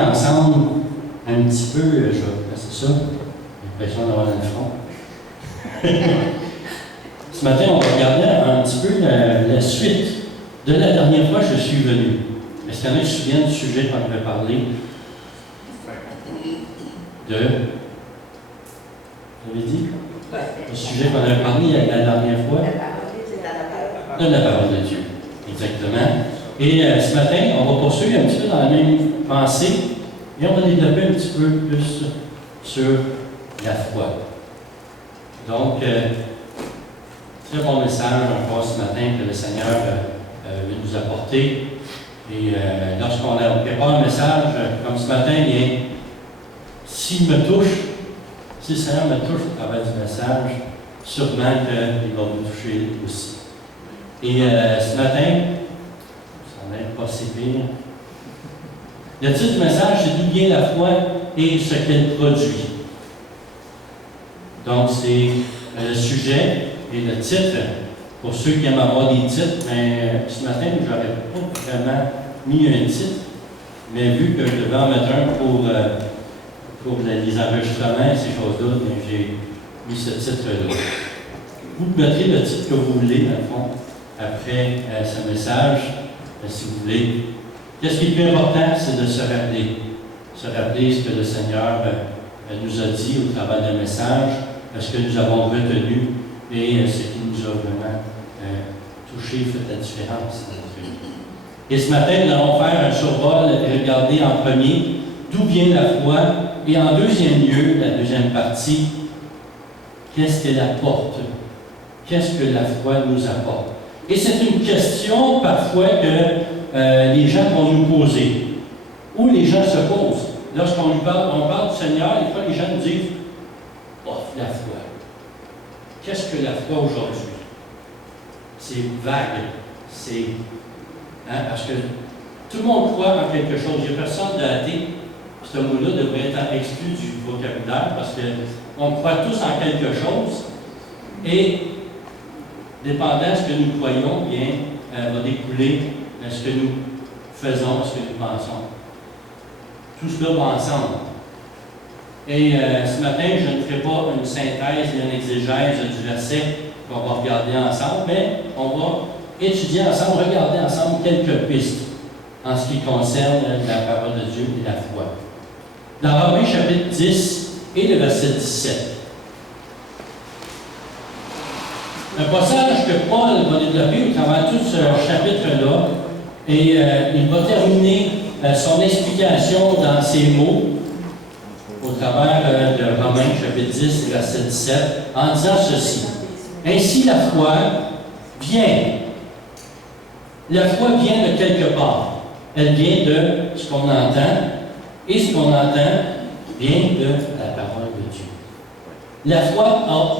ensemble un petit peu, je vais passer ça, j'ai l'impression d'avoir dans le front. Ce matin, on va regarder un petit peu la suite de la dernière fois que je suis venu. Est-ce qu'il y en a qui se souviennent du sujet qu'on avait parlé? Vous avez dit? Le sujet qu'on avait parlé la dernière fois? De la parole de Dieu. Exactement. Et ce matin, on va poursuivre un petit peu dans la même pensée et on va développer un petit peu plus sur la foi. Donc, très bon message encore ce matin que le Seigneur veut nous apporter. Et lorsqu'on prépare un message comme ce matin, bien, s'il me touche, si le Seigneur me touche au travers du message, sûrement qu'il va me toucher aussi. Et ce matin, ça n'est pas si pire. Le titre du message, c'est d'où vient la foi et ce qu'elle produit. Donc, c'est le sujet et le titre. Pour ceux qui aiment avoir des titres, mais ce matin, je n'aurais pas vraiment mis un titre, mais vu que je devais en mettre un pour les enregistrements et ces choses-là, j'ai mis ce titre-là. Vous mettrez le titre que vous voulez, dans le fond, après ce message, si vous voulez. Qu'est-ce qui est le plus important, c'est de se rappeler ce que le Seigneur nous a dit au travers d'un message, ce que nous avons retenu et ce qui nous a vraiment touché, fait la différence dans notre vie. Et ce matin, nous allons faire un survol et regarder en premier d'où vient la foi et en deuxième lieu, la deuxième partie, qu'est-ce qu'elle apporte? Qu'est-ce que la foi nous apporte? Et c'est une question parfois que les gens vont nous poser, ou les gens se posent. Lorsqu'on parle du Seigneur, des fois les gens nous disent « Oh, la foi. Qu'est-ce que la foi aujourd'hui? » C'est vague. C'est. Parce que tout le monde croit en quelque chose. Il n'y a personne d'athée. Ce mot-là devrait être exclu du vocabulaire parce qu'on croit tous en quelque chose. Et, dépendant de ce que nous croyons, bien, va découler ce que nous faisons, ce que nous pensons. Tout cela va ensemble. Et ce matin, je ne ferai pas une synthèse et une exégèse du verset qu'on va regarder ensemble, mais on va étudier ensemble, regarder ensemble quelques pistes en ce qui concerne la parole de Dieu et la foi. Dans Romains chapitre 10 et le verset 17. Un passage que Paul va développer au travers de tout ce chapitre-là, et il va terminer son explication dans ces mots au travers de Romains chapitre 10 et verset 17 en disant ceci. Ainsi la foi vient. La foi vient de quelque part. Elle vient de ce qu'on entend, et ce qu'on entend vient de la parole de Dieu. La foi a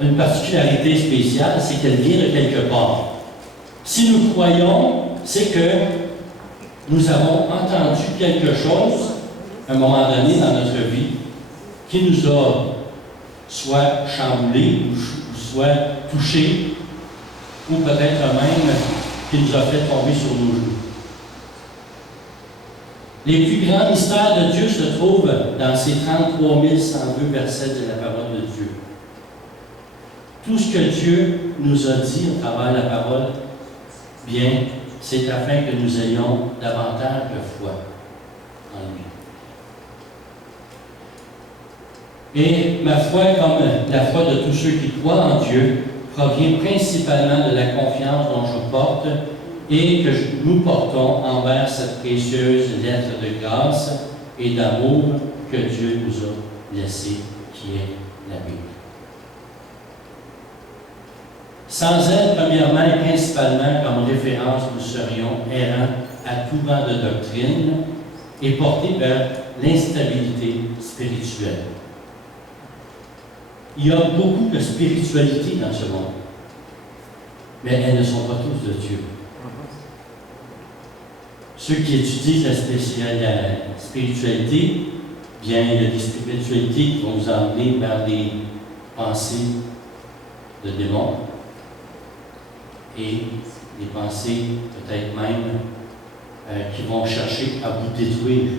une particularité spéciale, c'est qu'elle vient de quelque part. Si nous croyons, c'est que nous avons entendu quelque chose à un moment donné dans notre vie qui nous a soit chamboulé, ou soit touché, ou peut-être même qui nous a fait tomber sur nos genoux. Les plus grands mystères de Dieu se trouvent dans ces 33 102 versets de la parole de Dieu. Tout ce que Dieu nous a dit au travers de la parole, bien, c'est afin que nous ayons davantage de foi en lui. Et ma foi, comme la foi de tous ceux qui croient en Dieu, provient principalement de la confiance dont je porte et que nous portons envers cette précieuse lettre de grâce et d'amour que Dieu nous a laissée, qui est la Bible. Sans elle, premièrement et principalement comme référence, nous serions errants à tout vent de doctrine et portés vers l'instabilité spirituelle. Il y a beaucoup de spiritualité dans ce monde, mais elles ne sont pas tous de Dieu. Ceux qui étudient la spiritualité, bien, il y a des spiritualités qui vont vous emmener vers des pensées de démons et des pensées peut-être même qui vont chercher à vous détruire.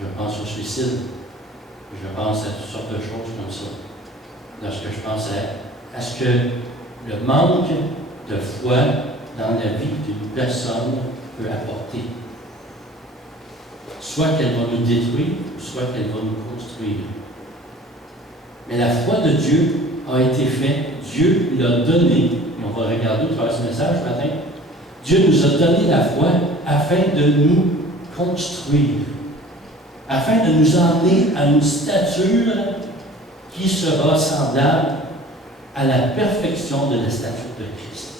Je pense au suicide. Je pense à toutes sortes de choses comme ça. Lorsque je pense à ce que le manque de foi dans la vie d'une personne peut apporter. Soit qu'elle va nous détruire, soit qu'elle va nous construire. Mais la foi de Dieu a été faite, Dieu l'a donnée, et on va regarder au travers ce message ce matin, Dieu nous a donné la foi afin de nous construire, afin de nous emmener à une stature qui sera semblable à la perfection de la stature de Christ.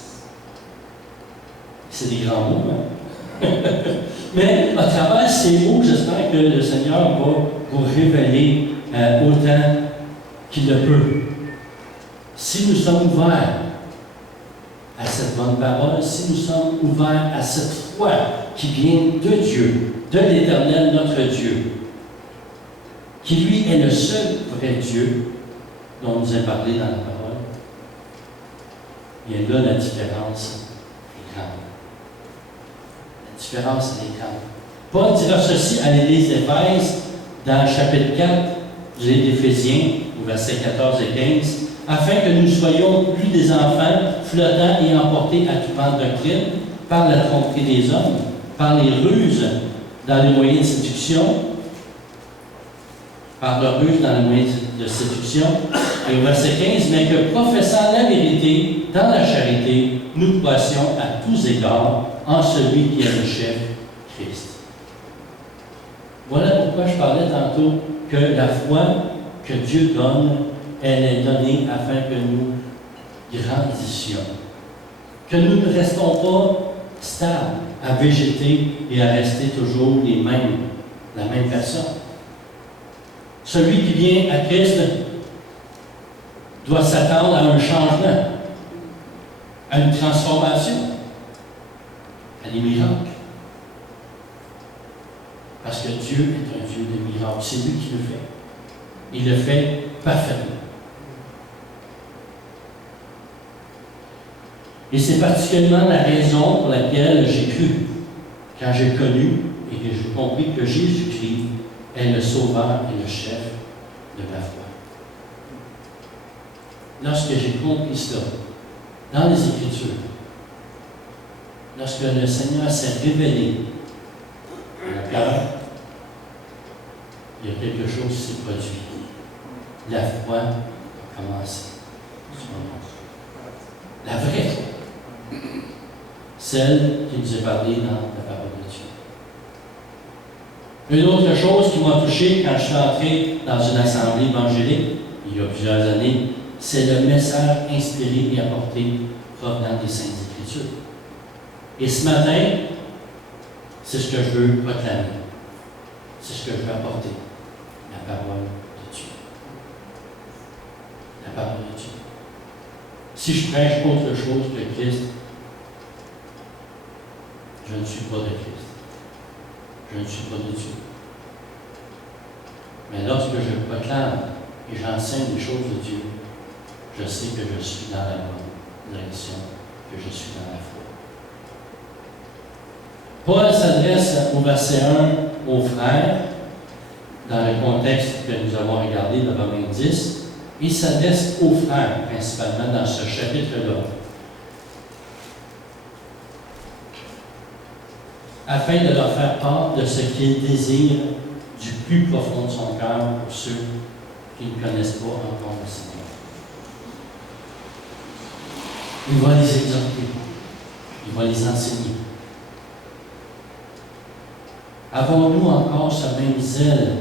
C'est des grands mots, hein? Mais à travers ces mots, j'espère que le Seigneur va vous révéler autant qu'il le peut. Si nous sommes ouverts à cette bonne parole, si nous sommes ouverts à cette foi qui vient de Dieu, de l'Éternel, notre Dieu, qui lui est le seul vrai Dieu dont nous a parlé dans la parole, bien là, la différence est grande. La différence est grande. Paul dira ceci à l'Église d'Éphèse dans le chapitre 4 du livre d'Éphésiens, au verset 14 et 15, afin que nous soyons plus des enfants, flottants et emportés à tout vent de doctrine, par la tromperie des hommes, par les ruses dans les moyens de séduction, par leur ruse dans les moyens de séduction, et au verset 15, mais que professant la vérité dans la charité, nous croissions à tous égards en celui qui est le chef, Christ. Voilà pourquoi je parlais tantôt que la foi que Dieu donne, elle est donnée afin que nous grandissions. Que nous ne restons pas stables, à végéter et à rester toujours la même personne. Celui qui vient à Christ doit s'attendre à un changement, à une transformation, à des miracles. Parce que Dieu est un Dieu de miracles. C'est lui qui le fait. Il le fait parfaitement. Et c'est particulièrement la raison pour laquelle j'ai cru, quand j'ai connu et que j'ai compris que Jésus-Christ est le sauveur et le chef de ma foi. Lorsque j'ai compris cela, dans les Écritures, lorsque le Seigneur s'est révélé dans le cœur, il y a quelque chose qui s'est produit. La foi a commencé. La vraie foi. Celle qui nous est parlée dans la parole de Dieu. Une autre chose qui m'a touché quand je suis entré dans une assemblée évangélique, il y a plusieurs années, c'est le message inspiré et apporté provenant des Saintes Écritures. Et ce matin, c'est ce que je veux proclamer. C'est ce que je veux apporter. La parole de Dieu. La parole de Dieu. Si je prêche autre chose que Christ, je ne suis pas de Christ. Je ne suis pas de Dieu. Mais lorsque je proclame et j'enseigne les choses de Dieu, je sais que je suis dans la bonne direction, que je suis dans la foi. Paul s'adresse au verset 1 aux frères, dans le contexte que nous avons regardé de Romains 10. Il s'adresse aux frères, principalement dans ce chapitre-là, afin de leur faire part de ce qu'il désire du plus profond de son cœur pour ceux qui ne connaissent pas encore le Seigneur. Il va les exhorter, il va les enseigner. Avons-nous encore ce même zèle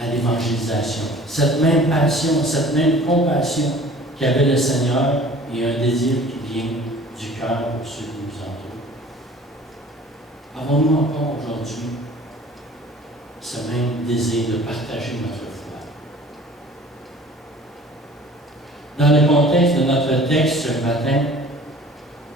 à l'évangélisation, cette même passion, cette même compassion qu'avait le Seigneur et un désir qui vient du cœur pour ceux qui nous entourent? Avons-nous encore aujourd'hui ce même désir de partager notre foi? Dans le contexte de notre texte ce matin,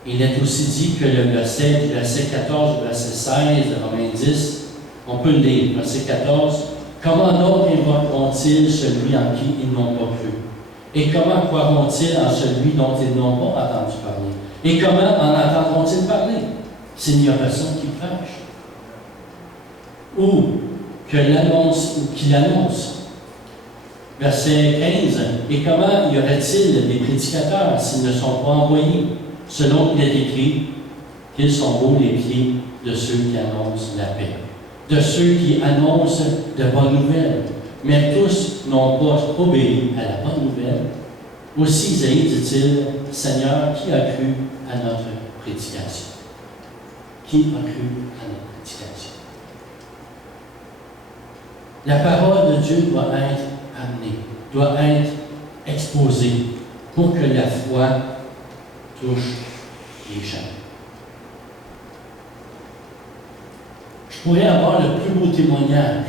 il est aussi dit que le verset 14 au verset 16 de Romains 10, on peut le lire, verset 14, « Comment donc invoqueront-ils celui en qui ils n'ont pas cru? Et comment croiront-ils en celui dont ils n'ont pas entendu parler? Et comment en entendront-ils parler? s'il n'y a personne qui prêche? Ou qu'il annonce. Verset 15. Et comment y aurait-il des prédicateurs s'ils ne sont pas envoyés? Selon qu'il est écrit, qu'ils sont beaux les pieds de ceux qui annoncent la paix, de ceux qui annoncent de bonnes nouvelles. Mais tous n'ont pas obéi à la bonne nouvelle. Aussi Isaïe dit-il, Seigneur, qui a cru à notre prédication? Qui a cru à notre prédication? La parole de Dieu doit être amenée, doit être exposée pour que la foi touche les gens. Je pourrais avoir le plus beau témoignage.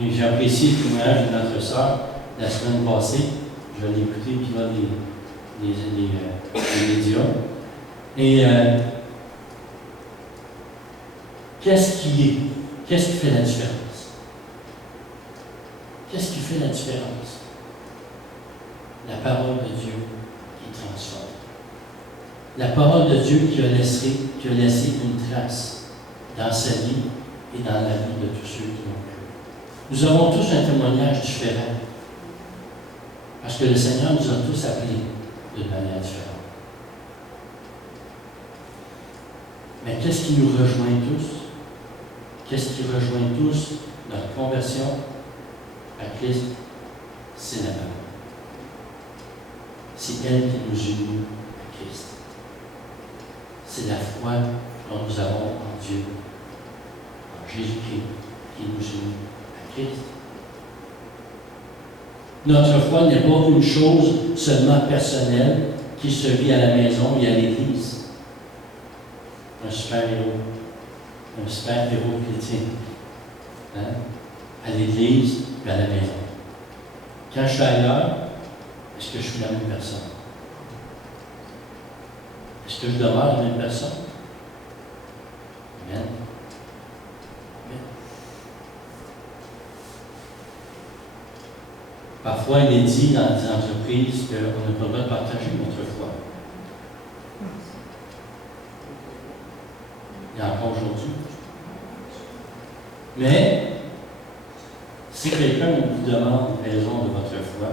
Et j'ai apprécié le témoignage de notre sœur la semaine passée. Je l'ai écouté, puis là, les médias. Et qu'est-ce qui fait la différence? Qu'est-ce qui fait la différence? La parole de Dieu qui transforme. La parole de Dieu qui a laissé une trace dans sa vie et dans la vie de tous ceux qui l'ont cru. Nous avons tous un témoignage différent. Parce que le Seigneur nous a tous appelés d'une manière différente. Mais qu'est-ce qui nous rejoint tous? Qu'est-ce qui rejoint tous notre conversion à Christ? C'est la parole. C'est elle qui nous unit à Christ. C'est la foi dont nous avons en Dieu, en Jésus-Christ, qui nous unit à Christ. Notre foi n'est pas une chose seulement personnelle qui se vit à la maison et à l'église. Un super-héros chrétien. Hein? À l'église et à la maison. Quand je suis ailleurs, est-ce que je suis la même personne? Est-ce que je demeure la même personne? Amen. Parfois, il est dit dans des entreprises qu'on n'a pas le droit de partager notre foi. Et encore aujourd'hui. Mais, si quelqu'un vous demande raison de votre foi,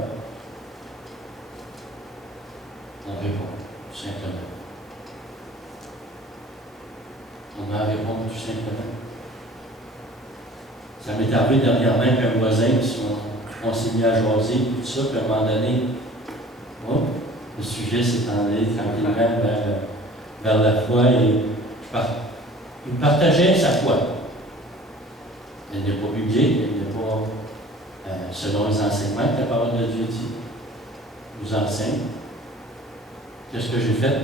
on répond, tout simplement. On a à répondre tout simplement. Ça m'est arrivé dernièrement avec un voisin qui on s'est mis à jaser, tout ça, puis à un moment donné, le sujet s'est allé tranquillement vers la foi et il partageait sa foi. Elle n'est pas biblique, elle n'est pas selon les enseignements que la parole de Dieu dit, nous enseigne. Qu'est-ce que j'ai fait?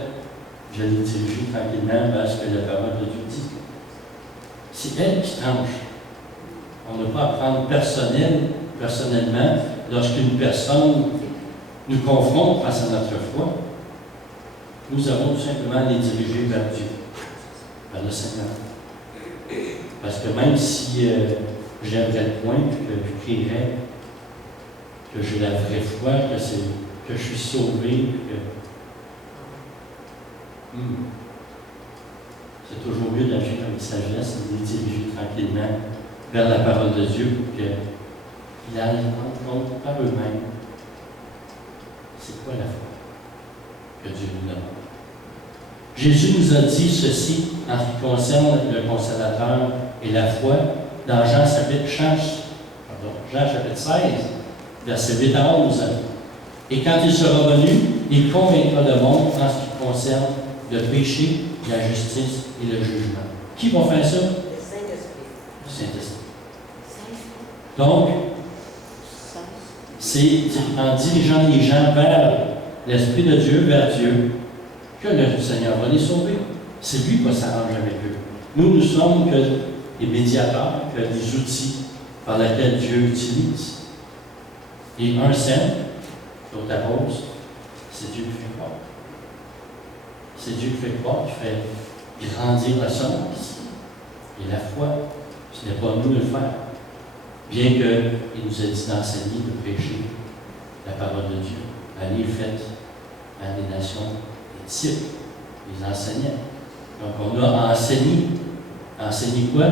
Je l'ai dirigé tranquillement vers ce que la parole de Dieu dit. C'est elle qui tranche. On n'a pas à prendre personnellement, lorsqu'une personne nous confronte face à notre foi, nous avons tout simplement à les diriger vers Dieu, vers le Seigneur. Parce que même si j'aimerais le point, que je crierais que j'ai la vraie foi, que je suis sauvé, c'est toujours mieux d'agir avec sagesse et de les diriger tranquillement vers la parole de Dieu pour qu'ils aillent rendre compte par eux-mêmes. C'est quoi la foi que Dieu nous demande? Jésus nous a dit ceci en ce qui concerne le consolateur et la foi dans Jean chapitre 16, versets 8 à 11. Et quand il sera venu, il convaincra le monde en ce qui concerne le péché, la justice et le jugement. Qui va faire ça? Le Saint-Esprit. Le Saint-Esprit. Donc, c'est en dirigeant les gens vers l'Esprit de Dieu, vers Dieu, que le Seigneur va les sauver. C'est lui qui va s'arranger avec eux. Nous sommes que des médiateurs, que des outils par lesquels Dieu utilise. Et un sème, l'autre arrose, c'est Dieu qui fait croire. C'est Dieu qui fait croire, qui fait grandir la semence. Et la foi, ce n'est pas nous de le faire. Bien qu'il nous ait dit d'enseigner, de prêcher la parole de Dieu. Allez, faites à des nations, des disciples, des enseignants. Donc, on a enseigné. Enseigner quoi?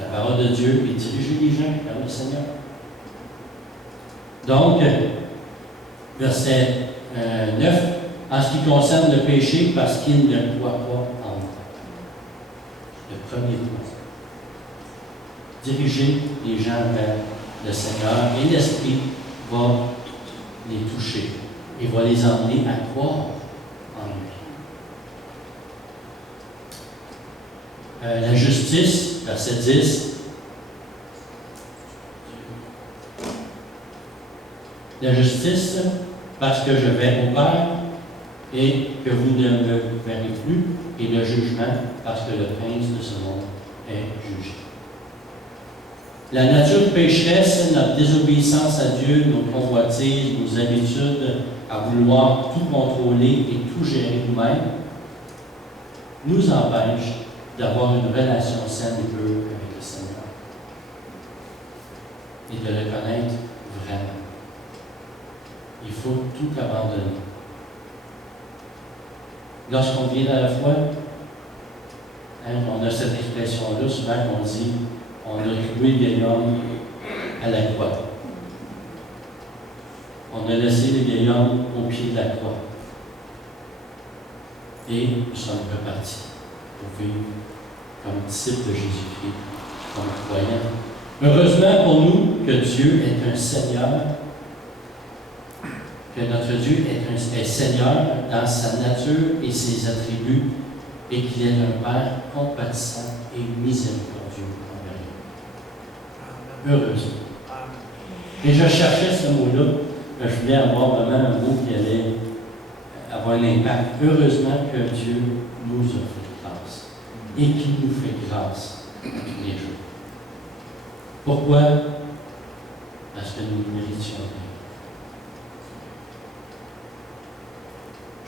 La parole de Dieu et diriger les gens vers le Seigneur. Donc, verset 9, en ce qui concerne le péché, parce qu'il ne croit pas en moi. Le premier point. Diriger les gens vers le Seigneur et l'Esprit va les toucher et va les emmener à croire en lui. La justice, verset 10. La justice, parce que je vais au Père et que vous ne me verrez plus, et le jugement, parce que le prince de ce monde est jugé. La nature pécheresse, notre désobéissance à Dieu, nos convoitises, nos habitudes à vouloir tout contrôler et tout gérer nous-mêmes, nous empêche d'avoir une relation saine et pure avec le Seigneur et de le connaître vraiment. Il faut tout abandonner. Lorsqu'on vient à la foi, on a cette expression-là, souvent qu'on dit on a trouvé le vieil homme à la croix. On a laissé le vieil homme au pied de la croix. Et nous sommes repartis pour vivre comme disciples de Jésus-Christ, comme croyants. Heureusement pour nous que Dieu est un Seigneur, que notre Dieu est Seigneur dans sa nature et ses attributs, et qu'il est un Père compatissant et miséricordieux envers nous. Heureusement. Et je cherchais ce mot-là, je voulais avoir vraiment un mot qui allait avoir un impact. Heureusement que Dieu nous a fait grâce et qu'il nous fait grâce tous les jours. Pourquoi? Parce que nous ne méritions rien.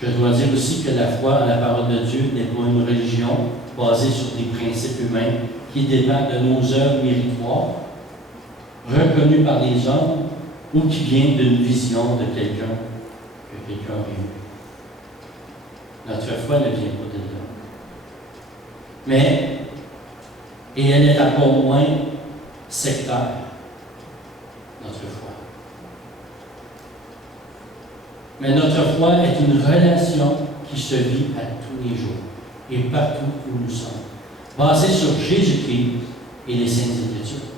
Je dois dire aussi que la foi en la parole de Dieu n'est pas une religion basée sur des principes humains qui dépendent de nos œuvres méritoires, reconnues par les hommes, ou qui viennent d'une vision de quelqu'un que quelqu'un a eu. Notre foi ne vient pas de là. Mais, et elle est encore moins sectaire, notre foi. Mais notre foi est une relation qui se vit à tous les jours et partout où nous sommes, basée sur Jésus-Christ et les Saintes Écritures.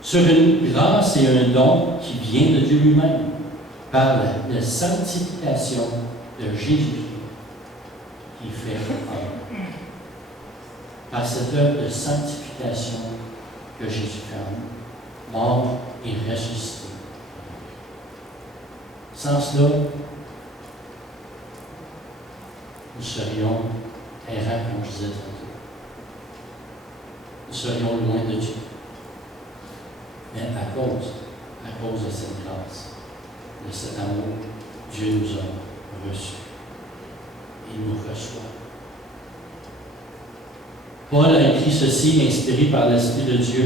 Sur une grâce et un don qui vient de Dieu lui-même, par la sanctification de Jésus-Christ qui fait en nous. Par cette œuvre de sanctification que Jésus fait en nous, mort et ressuscité. Sans cela, nous serions errants, comme je disais tantôt. Nous serions loin de Dieu. Mais à cause de cette grâce, de cet amour, Dieu nous a reçus. Il nous reçoit. Paul a écrit ceci, inspiré par l'Esprit de Dieu,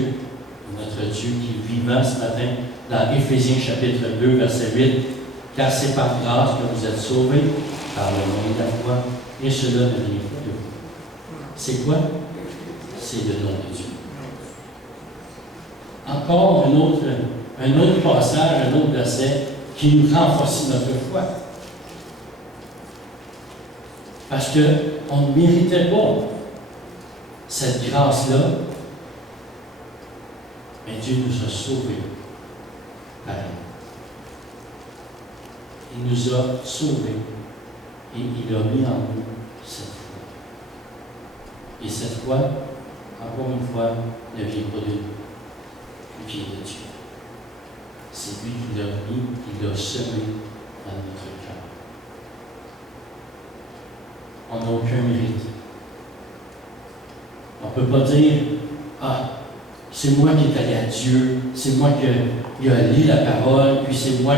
notre Dieu qui est vivant ce matin, dans Éphésiens chapitre 2, verset 8, « Car c'est par grâce que vous êtes sauvés, par le moyen de la foi, et cela ne vient pas de vous. » C'est quoi? C'est le don de Dieu. Encore un autre passage, un autre verset qui nous renforce notre foi. Parce qu'on ne méritait pas cette grâce-là, mais Dieu nous a sauvés. Pareil. Il nous a sauvés et il a mis en nous cette foi. Et cette foi, encore une fois, ne vient pas de nous. Pied de Dieu. C'est lui qui l'a mis, qui l'a semé dans notre cœur. On n'a aucun mérite. On ne peut pas dire « Ah, c'est moi qui est allé à Dieu, c'est moi qui a lu la parole, puis c'est moi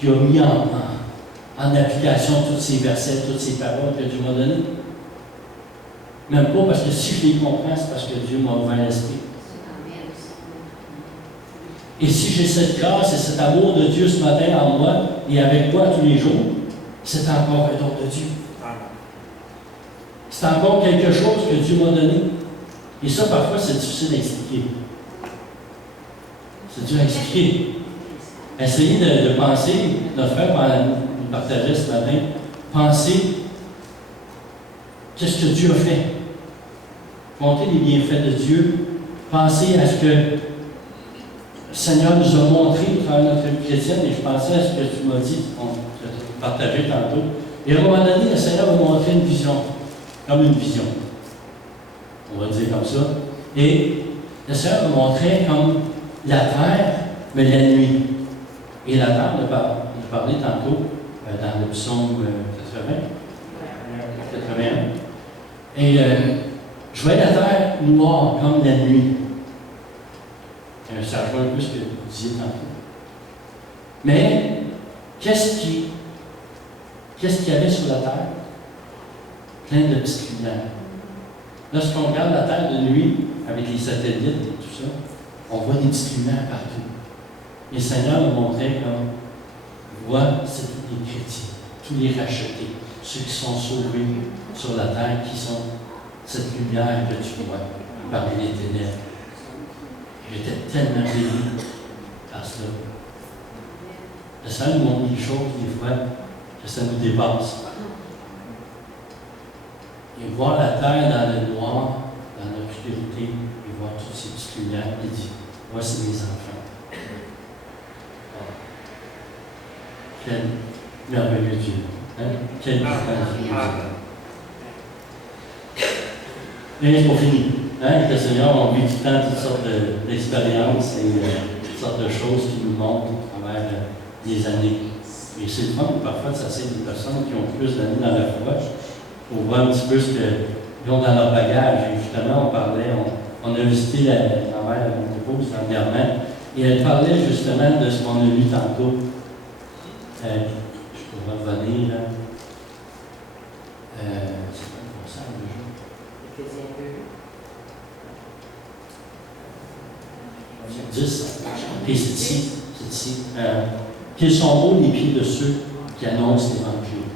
qui a mis en application tous ces versets, toutes ces paroles que Dieu m'a données. » Même pas parce que si je les comprends, c'est parce que Dieu m'a ouvert l'esprit. Et si j'ai cette grâce et cet amour de Dieu ce matin en moi et avec moi tous les jours, c'est encore un don de Dieu. C'est encore quelque chose que Dieu m'a donné. Et ça, parfois, c'est difficile à expliquer. C'est dur à expliquer. Essayez de penser, notre frère nous partageait ce matin, pensez qu'est-ce que Dieu a fait. Comptez les bienfaits de Dieu. Pensez à ce que le Seigneur nous a montré à travers notre vie chrétienne, et je pensais à ce que tu m'as dit, on partageait tantôt. Et à un moment donné, le Seigneur m'a montré une vision, comme une vision. On va dire comme ça. Et le Seigneur m'a montré comme la terre, mais la nuit. Et la terre, on a parlé tantôt dans le psaume 81. Et je voyais la terre noire comme la nuit. Ça rejoint un peu ce que vous disiez tantôt. Mais qu'est-ce qu'il y avait sur la terre? Plein de petites lumières. Lorsqu'on regarde la terre de nuit, avec les satellites et tout ça, on voit des petites lumières partout. Et le Seigneur nous montrait comme, vois, c'est tous les chrétiens, tous les rachetés, ceux qui sont sauvés sur la terre, qui sont cette lumière que tu vois parmi les ténèbres. J'étais tellement béni par cela. Le Seigneur nous montre des choses, des fois, que ça nous dépasse. Et voir la terre dans le noir, dans l'obscurité, et voir toutes ces petites lumières, il dit, voici mes enfants. Quel merveilleux Dieu. Hein? Quel merveilleux Dieu. Et c'est pour finir. Hein? Le Seigneur, on vit tout le temps toutes sortes d'expériences et toutes sortes de choses qui nous montrent à travers les années. Et c'est le fun, parfois, ça c'est des personnes qui ont plus d'années dans la foi pour voir un petit peu ce qu'ils ont dans leur bagage. Et justement, on a visité la grand-mère de mon épouse dernièrement, et elle parlait justement de ce qu'on a lu tantôt. Je pourrais revenir là. C'est pas le passage déjà. 10. Et c'est ici. Qu'ils sont beaux les pieds de ceux qui annoncent l'Évangile.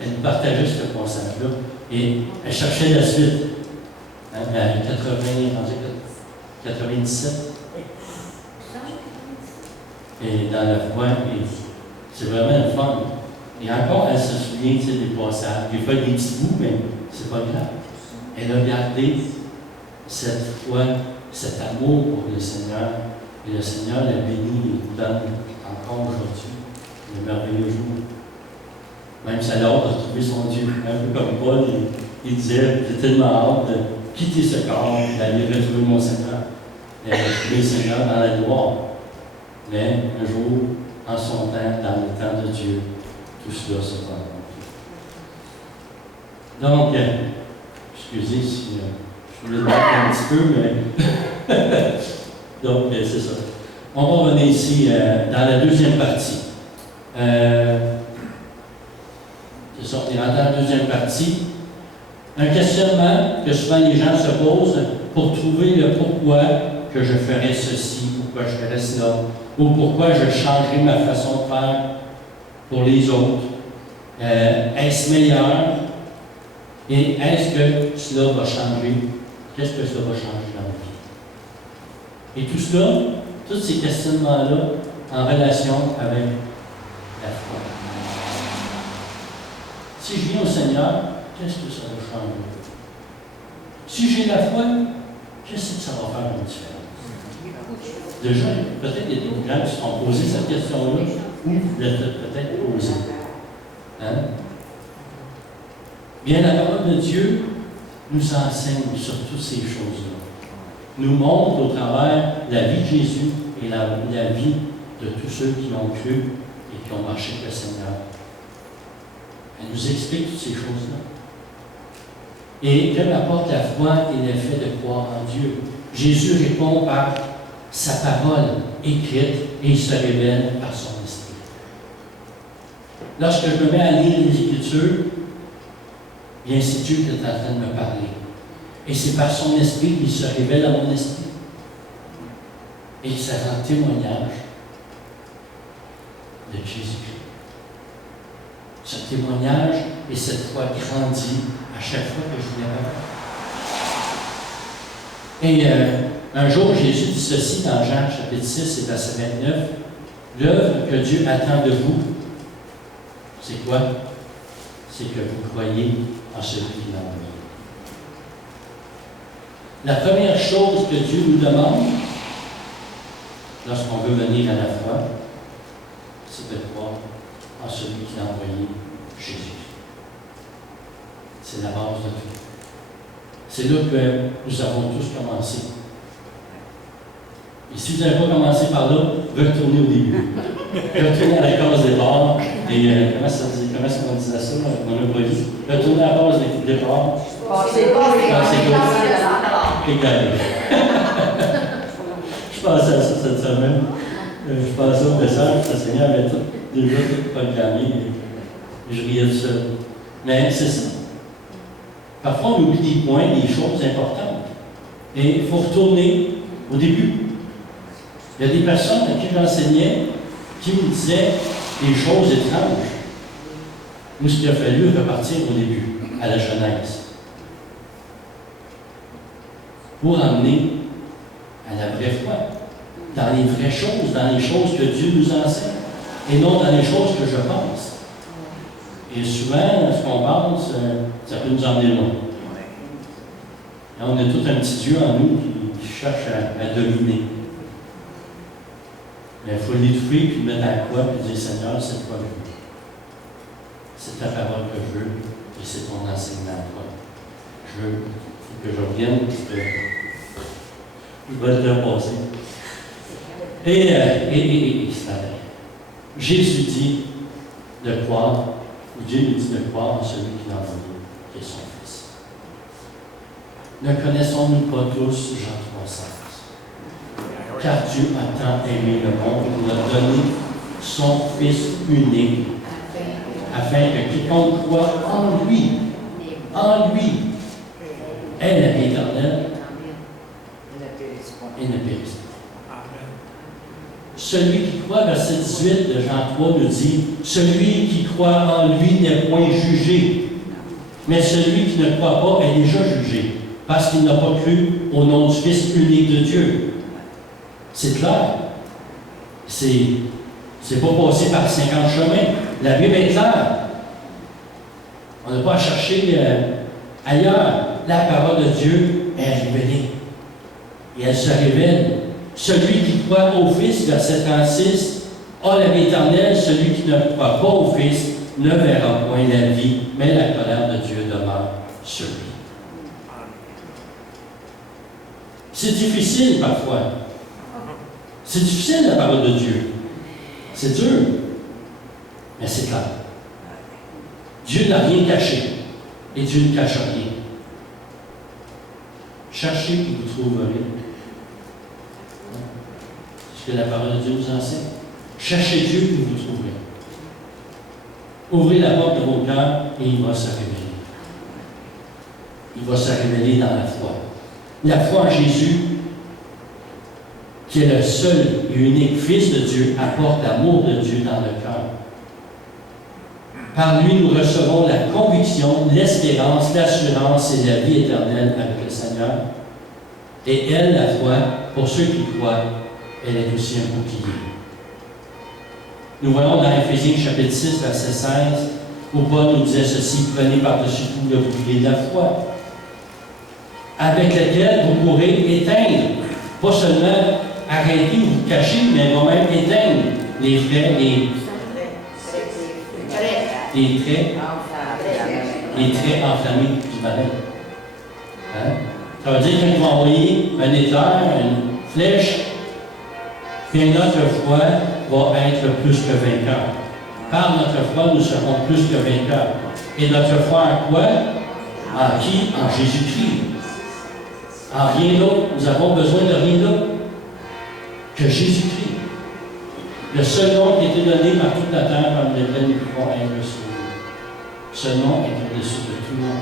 Elle partageait ce passage-là et elle cherchait la suite. Hein, à 97. Et dans la foi, c'est vraiment le fun. Et encore, elle se souvient des passages. Des fois, des petits bouts, mais c'est pas grave. Elle a gardé cette foi, cet amour pour le Seigneur. Et le Seigneur l'a béni et nous donne encore aujourd'hui le merveilleux jour. Même ça l'a hâte de retrouver son Dieu. Un peu comme Paul, il disait, j'ai tellement hâte de quitter ce corps, d'aller retrouver mon Seigneur. Et de retrouver le Seigneur dans la gloire. Mais un jour, en son temps, dans le temps de Dieu, tout cela se passe. Donc, excusez si je voulais parler un petit peu, mais donc c'est ça. On va revenir ici dans la deuxième partie. C'est ça, on est rentré dans la deuxième partie. Un questionnement que souvent les gens se posent pour trouver le pourquoi que je ferais ceci, pourquoi je ferais cela, ou pourquoi je changerais ma façon de faire pour les autres. Est-ce meilleur? Et est-ce que cela va changer? Qu'est-ce que cela va changer dans ma vie? Et tout cela, tous ces questionnements-là, en relation avec la foi. Si je viens au Seigneur, qu'est-ce que ça va changer? Si j'ai la foi, qu'est-ce que ça va faire une différence? Déjà, peut-être qu'il y a des gens qui se sont posés cette question-là, ou vous l'avez peut-être posée. Hein? Bien, la parole de Dieu nous enseigne sur toutes ces choses-là. Nous montre au travers la vie de Jésus et la vie de tous ceux qui l'ont cru et qui ont marché avec le Seigneur. Elle nous explique toutes ces choses-là. Et que m'apporte la foi et le fait de croire en Dieu? Jésus répond par sa parole écrite et il se révèle par son esprit. Lorsque je me mets à lire les Écritures, bien c'est Dieu qui est en train de me parler. Et c'est par son esprit qu'il se révèle à mon esprit. Et ça rend témoignage de Jésus-Christ. ce témoignage et cette foi grandit à chaque fois que je viens là. Et un jour, Jésus dit ceci dans Jean chapitre 6 et verset 29. L'œuvre que Dieu attend de vous, c'est quoi? C'est que vous croyez en celui qui l'a envoyé. La première chose que Dieu nous demande, lorsqu'on veut venir à la foi, c'est de croire en celui qui a envoyé Jésus. C'est la base de tout. C'est là que nous avons tous commencé. Et si vous n'avez pas commencé par là, retournez au début. Retournez à la case des bords. Et comment on disait ça, Monopoly? Retournez à la base des départs. Je pensais à ça cette semaine. Je pensais au message, le Seigneur avait déjà tout programmé. Et je riais de ça. Mais c'est ça. Parfois, on oublie des points, des choses importantes. Et il faut retourner au début. Il y a des personnes à qui j'enseignais qui me disaient des choses étranges. Nous, ce qu'il a fallu repartir au début, à la Genèse, pour amener à la vraie foi, dans les vraies choses, dans les choses que Dieu nous enseigne, et non dans les choses que je pense. Et souvent, ce qu'on pense, ça peut nous emmener loin. Et on a tout un petit Dieu en nous qui cherche à dominer. Mais il faut l'étouffer, puis le mettre à la croix, puis dire, Seigneur, c'est toi que je veux. C'est ta parole que je veux, et c'est ton enseignement à toi. Je veux que je revienne, puis que je vais te le passer. Et Jésus dit de croire, ou Dieu nous dit de croire en celui qui l'a envoyé, qui est son Fils. Ne connaissons-nous pas tous Jean 3,16? Car Dieu a tant aimé le monde qu'il a donné son Fils unique, afin que quiconque croit en lui, ait la vie éternelle et ne périsse pas. Celui qui croit, verset 18 de Jean 3 nous dit, celui qui croit en lui n'est point jugé, mais celui qui ne croit pas est déjà jugé, parce qu'il n'a pas cru au nom du Fils unique de Dieu. C'est clair. C'est pas passé par 50 chemins. La Bible est claire. On n'a pas à chercher ailleurs. La parole de Dieu est révélée. Et elle se révèle. Celui qui croit au Fils, verset 36, a la vie éternelle. Celui qui ne croit pas au Fils ne verra point la vie, mais la colère de Dieu demeure sur lui. C'est difficile parfois. C'est difficile la parole de Dieu. C'est dur. Mais c'est clair. Dieu n'a rien caché. Et Dieu ne cache rien. Cherchez et vous trouverez. C'est ce que la parole de Dieu nous enseigne. Cherchez Dieu et vous trouverez. Ouvrez la porte de vos cœurs et il va se révéler. Il va se révéler dans la foi. La foi en Jésus, qui est le seul et unique Fils de Dieu, apporte l'amour de Dieu dans le cœur. Par lui, nous recevons la conviction, l'espérance, l'assurance et la vie éternelle avec le Seigneur. Et elle, la foi, pour ceux qui croient, elle est aussi un bouclier. Nous voyons dans Éphésiens chapitre 6, verset 16, où Paul nous disait ceci, prenez par-dessus tout le bouclier de la foi, avec lequel vous pourrez éteindre, pas seulement arrêter ou vous cacher, mais vous-même éteindre les traits enflammés du malin. Hein? Ça veut dire qu'ils vont envoyer un éclair, une flèche, puis notre foi va être plus que vainqueur. Par notre foi, nous serons plus que vainqueurs. Et notre foi en quoi? En qui? En Jésus-Christ. En rien d'autre. Nous avons besoin de rien d'autre que Jésus-Christ. Le seul nom qui a été donné par toute la terre par lequel nous pouvons être sauvés. Ce nom est au-dessus de tout nom.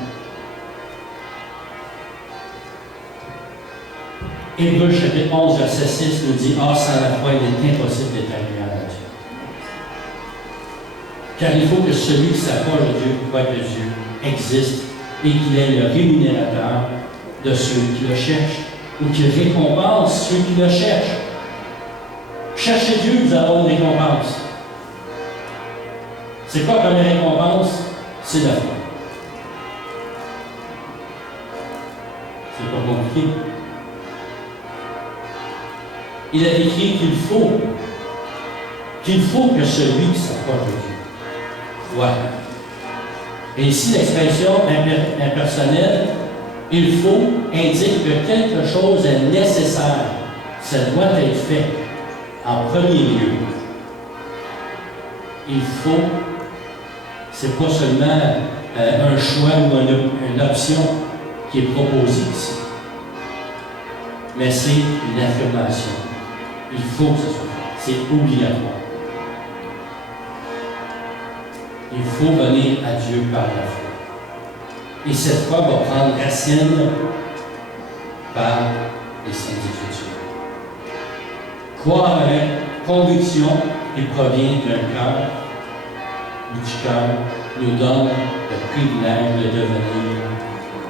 Hébreux chapitre 11, verset 6 nous dit « Or, sans la foi, il est impossible d'être agréable à Dieu. Car il faut que celui qui s'approche de Dieu croit que Dieu existe et qu'il est le rémunérateur de ceux qui le cherchent, ou qu'il récompense ceux qui le cherchent. Cherchez Dieu, vous allez avoir une récompense. C'est quoi comme récompense? C'est la foi. C'est pas compliqué. Il a écrit qu'il faut que celui qui s'approche de Dieu croit. Et ici, l'expression impersonnelle, il faut, indique que quelque chose est nécessaire. Ça doit être fait en premier lieu. Il faut, c'est pas seulement un choix ou une option qui est proposée ici, mais c'est une affirmation. Il faut que ce soit fait. C'est obligatoire. Il faut venir à Dieu par la foi. Et cette foi va prendre racine par les Saintes Écritures. Croire avec conviction qui provient d'un cœur ou du cœur nous donne le privilège de devenir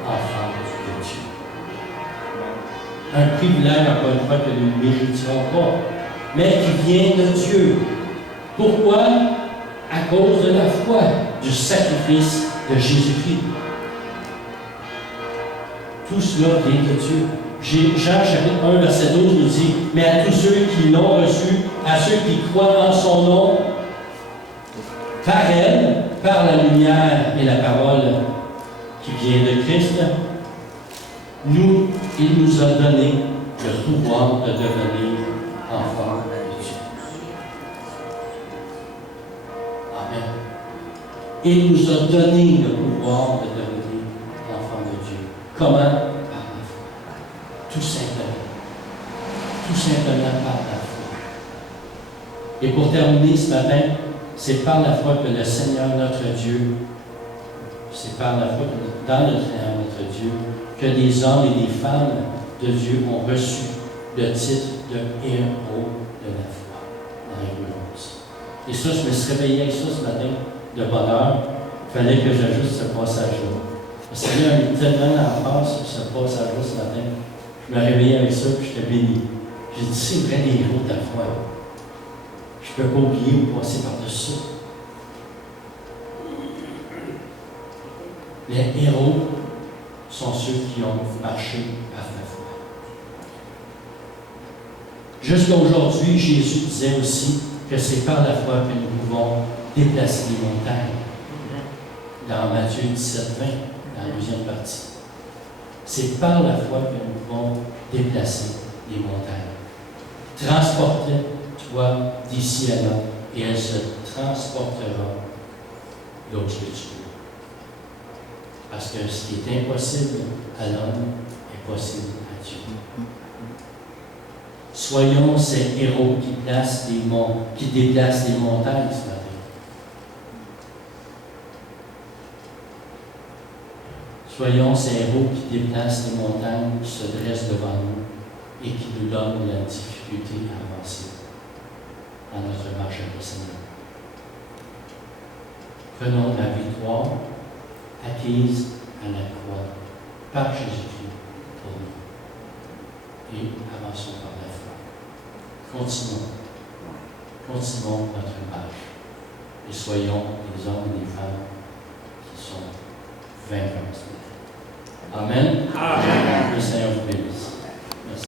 enfants de Dieu. Un privilège, encore une fois, que nous ne méritions pas, mais qui vient de Dieu. Pourquoi? À cause de la foi, du sacrifice de Jésus-Christ. Tout cela vient de Dieu. Jean chapitre 1, verset 12 nous dit, « Mais à tous ceux qui l'ont reçu, à ceux qui croient en son nom, par elle, par la lumière et la parole qui vient de Christ, il nous a donné le pouvoir de devenir enfants de Dieu. » Amen. Il nous a donné le pouvoir de devenir enfants de Dieu. Comment? Par la foi. Tout simplement. Tout simplement par la foi. Et pour terminer ce matin, c'est par la foi que le Seigneur notre Dieu, c'est par la foi que dans le Seigneur notre Dieu, que des hommes et des femmes de Dieu ont reçu le titre de héros de la foi dans les Roulances. Et ça, je me suis réveillé avec ça ce matin, de bonne heure. Il fallait que j'ajoute ce passage-là. Le Seigneur a mis tellement en face ce passage-là ce matin. Je me réveillais avec ça, puis j'étais béni. J'ai dit, c'est vrai, les héros de la foi. Je ne peux pas oublier ou passer par-dessus ça. Les héros sont ceux qui ont marché par la foi. Jusqu'à aujourd'hui, Jésus disait aussi que c'est par la foi que nous pouvons déplacer les montagnes. Dans Matthieu 17, 20, dans la deuxième partie. C'est par la foi que nous pouvons déplacer les montagnes. Transporte-toi d'ici à là, et elle se transportera l'autre que tu veux. Parce que ce qui est impossible à l'homme est possible à Dieu. Soyons ces héros qui déplacent les montagnes ce matin. Soyons ces héros qui déplacent les montagnes, qui se dressent devant nous et qui nous donnent la difficulté à avancer dans notre marche avec le Seigneur. Prenons la victoire acquise à la croix par Jésus-Christ pour nous et avançons par la foi. Continuons notre marche et soyons des hommes et des femmes qui sont vainqueurs. Amen. Amen. Le Seigneur vous bénisse.